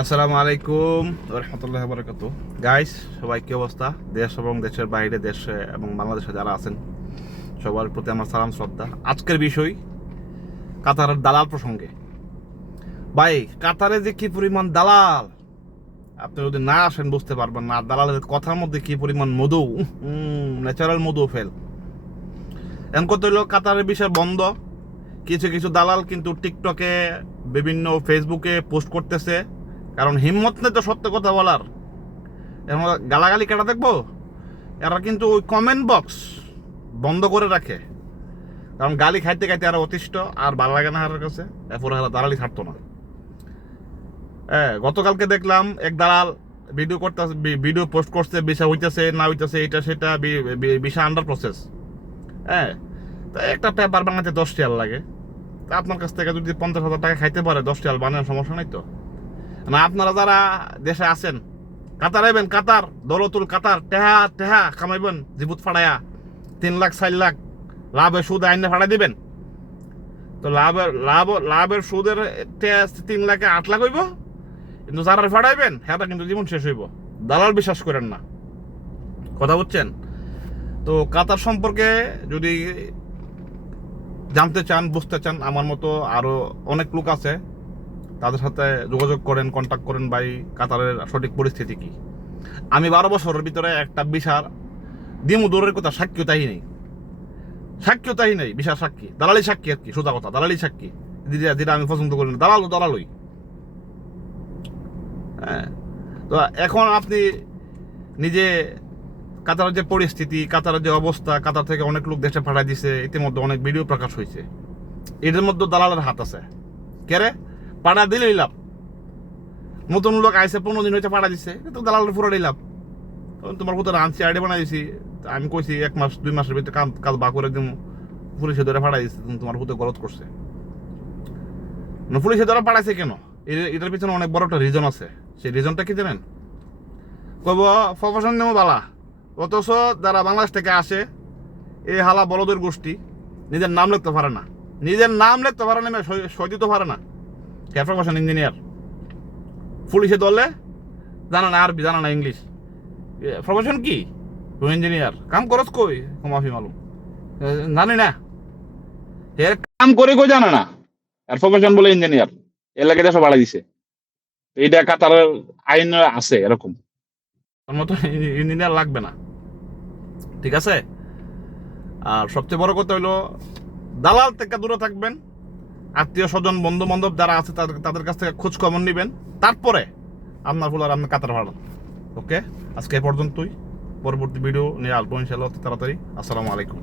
আসসালামু আলাইকুম রহমতুল্লাহ বরকত গাইস সবাই কি অবস্থা? দেশ এবং দেশের বাইরে, দেশে এবং বাংলাদেশে যারা আছেন, সবার প্রতি আমার সালাম, শ্রদ্ধা। আজকের বিষয়, কাতারের দালাল প্রসঙ্গে। ভাই, কাতারে যে কি পরিমাণ দালাল? আপনি যদি না আসেন, বুঝতে পারবেন না। দালালের কথার মধ্যে কি পরিমাণ মধু? ন্যাচারাল মধু ফেল। এমন কত হইল কাতারের বিষয় বন্ধ। কিছু কিছু দালাল কিন্তু টিকটকে বিভিন্ন ফেসবুকে পোস্ট করতেছে। কারণ হিম্মত নেই তো সত্য কথা বলার। এরম গালাগালি কেটা দেখব? এরা কিন্তু ওই কমেন্ট বক্স বন্ধ করে রাখে। কারণ গালি খাইতে খাইতে আর অতিষ্ঠ, আর ভালো লাগে না কাছে। এরপর হারা দালালি ছাড়তো না। হ্যাঁ গতকালকে দেখলাম এক দালাল ভিডিও করতে ভিডিও পোস্ট করছে, বিষা হইতেছে, না হইতেছে, এটা সেটা বিষা আন্ডার প্রসেস হ্যাঁ তা একটা পেপার বানাতে দশ টিয়াল লাগে। তা আপনার কাছ থেকে যদি পঞ্চাশ হাজার টাকা খাইতে পারে, দশ টিয়াল বানানোর সমস্যা নাই তো? না, আপনারা যারা দেশে আছেন, কাতার আইবেন, কাতার, দৌলতুল কাতার, টেহা টেহা কামাইবেন, জিবুত ফাড়াইয়া, তিন লাখ, চার লাখ, লাভের সুদ আইনে ফাড়াই দিবেন। তো লাভের, লাভ, লাভের সুদের তিন লাখে আট লাখ হইব, কিন্তু যারা ফাড়াইবেন হ্যাঁ কিন্তু জীবন শেষ হইব। দালাল বিশ্বাস করেন না। কথা বুঝছেন? তো কাতার সম্পর্কে যদি জানতে চান, বুঝতে চান, আমার মতো আরও অনেক লোক আছে তাদের সাথে যোগাযোগ করেন কন্ট্যাক্ট করেন ভাই, কাতারের সঠিক পরিস্থিতি কি? আমি বারো বছরের ভিতরে একটা বিশাল দিমু দূরের কথা সাক্ষীও তাই নেই। সাক্ষীও তাই নেই, বিশাল সাক্ষী। দালালি সাক্ষী আর কি, সোজা কথা, দালালি সাক্ষী। যেটা আমি পছন্দ করি না, দালাল দালালই। হ্যাঁ তো এখন আপনি নিজে কাতারের যে পরিস্থিতি, কাতারের যে অবস্থা, কাতার থেকে অনেক লোক দেশে পাঠাই দিছে, ইতিমধ্যে অনেক ভিডিও প্রকাশ হয়েছে। এদের মধ্যে দালালের হাত আছে। কেরে পাড়া দিলেই লাভ নতুন লোক আইসে পনেরো দিন হয়েছে পাড়া দিছে তো দালালের পুরো লাভ তখন তোমার কোথাও আনছি আইডি বানাই দিছি। আমি কইছি, এক মাস, দুই মাসের ভিতরে কাম কাজ বা করে দিম। পুলিশে ধরে পাঠাই দিচ্ছে তুমি তোমার কোথাও গলত করছে। পুলিশে ধরে পাঠাইছে কেন? এটার পিছনে অনেক বড় একটা রিজন আছে। সেই রিজনটা কি জানেন? কব প্রফেশন নেব বালা, অথচ যারা বাংলাদেশ থেকে আসে এই হালা বলদের গোষ্ঠী, নিজের নাম লিখতে পারে না। নিজের নাম লিখতে পারে না সই- সই পারে না। কে প্রফেশন ইঞ্জিনিয়ার পুলিশে দলে? জানা না আরবি, জানা না ইংলিশ। প্রফেশন কি? তুমি ইঞ্জিনিয়ার কাম করস কই? মাফি মালুম। জানি না। এর কাম করে কই জানা না। আর প্রফেশন বলে ইঞ্জিনিয়ার এর লাগে দেশে বাড়াই দিছে। এইটা কাতারের আইন আছে, এরকম। তার মতো ইঞ্জিনিয়ার লাগবে না। ঠিক আছে? আর সবচেয়ে বড় কথা হলো দালাল থেকে দূরে থাকবেন। আত্মীয় স্বজন বন্ধু বান্ধব যারা আছে, তাদের তাদের কাছ থেকে খোঁজ খবর নেবেন। তারপরে আপনার ফুল আর আপনার কাতার ভাড়া ওকে? আজকে পর্যন্তই। পরবর্তী ভিডিও নিয়ে আসব ইনশাল্লাহ তাড়াতাড়ি। আসসালামু আলাইকুম।